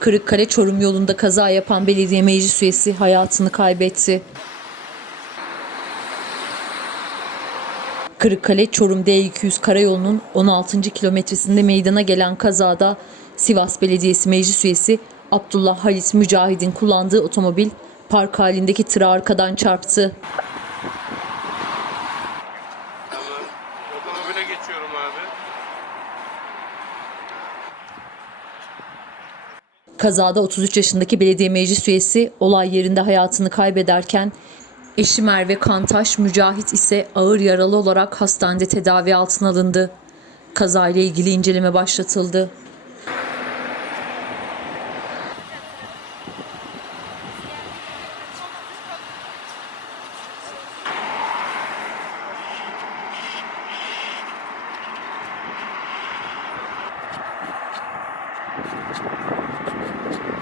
Kırıkkale Çorum yolunda kaza yapan belediye meclis üyesi hayatını kaybetti. Kırıkkale Çorum D200 karayolunun 16. kilometresinde meydana gelen kazada Sivas Belediyesi meclis üyesi Abdullah Halis Mücahid'in kullandığı otomobil park halindeki tıra arkadan çarptı. Otomobile geçiyorum abi. Kazada 33 yaşındaki belediye meclis üyesi olay yerinde hayatını kaybederken eşi Merve Kantaş Mücahit ise ağır yaralı olarak hastanede tedavi altına alındı. Kazayla ilgili inceleme başlatıldı. Thank you. すみません。